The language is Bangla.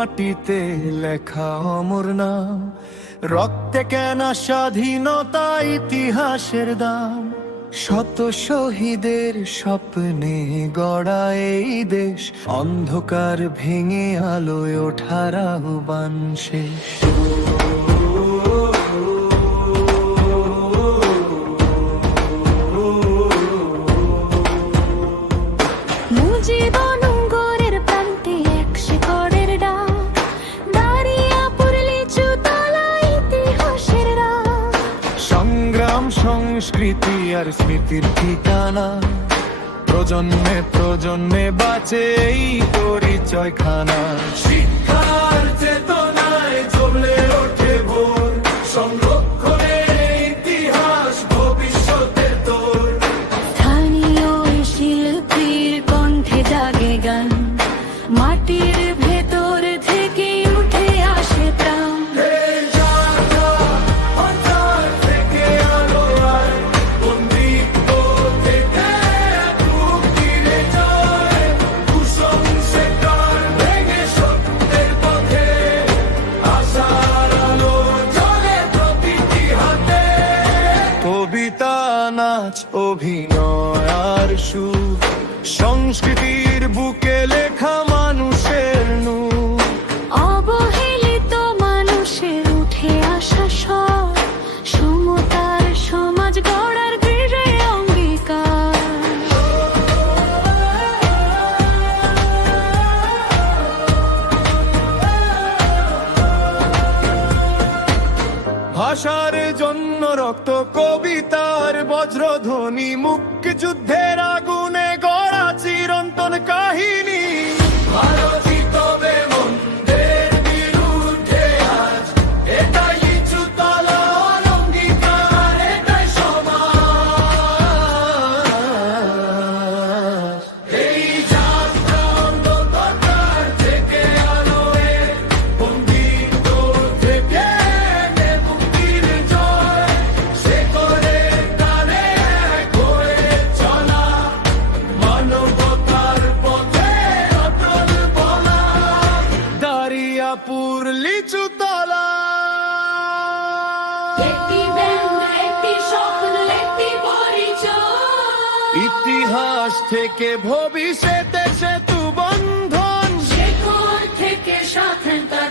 মাটিতে লেখা অমর নাম, রক্তে কেনা স্বাধীনতা ইতিহাসের দাম। শত শহীদের স্বপ্নে গড়া এই দেশ, অন্ধকার ভেঙে আলোয় ওঠার আহ্বান শেষ। মুজিবনগরের প্রান্তে এক শিকড়ের ডাক, দাঁড়িয়াপুর লিচুতলা ইতিহাসের রাত। সংগ্রাম, সংস্কৃতি আর স্মৃতির ঠিকানা, প্রজন্মে প্রজন্মে বাঁচে এই পরিচয়খানা। শিক্ষার চেতনায় জ্বলে ওঠে ভোর, সংরক্ষণের ইতিহাস ভবিষ্যতের তোর। স্থানীয় শিল্পীর কণ্ঠে জাগে গান, মাটির ভেতর থেকে উঠে আসে প্রাণ। কবিতা, নাচ, অভিনয় আর সুর, সংস্কৃতির বুকে লেখা মানুষের নূর। অবহেলিত মানুষের উঠে আসা স্বর, সমতার সমাজ গড়ার দৃঢ় অঙ্গীকার। ভাষার জন্য রক্ত, কবিতার বজ্রধ্বনি, মুক্তিযুদ্ধের আগুনে গড়া চিরন্তন কাহিনী। ভারতী তবে মন্দের বিরুদ্ধে আজ, এটাই লিচুতলা অঙ্গীকার, এটাই সমাজ। এই যাত্রা অন্ধকার থেকে আলোয়, বন্দিত্ব থেকে মুক্তির জয়। সে করে কানে এক হয়ে চলা, মানবতার পথে অটল বলা। দাঁড়িয়াপুর লিচুতলা, একটি ব্যান্ড, একটি স্বপ্ন, একটি পরিচয়। ইতিহাস থেকে ভবিষ্যতের সেতু বন্ধন। শেকড় থেকে স্বাধীনতার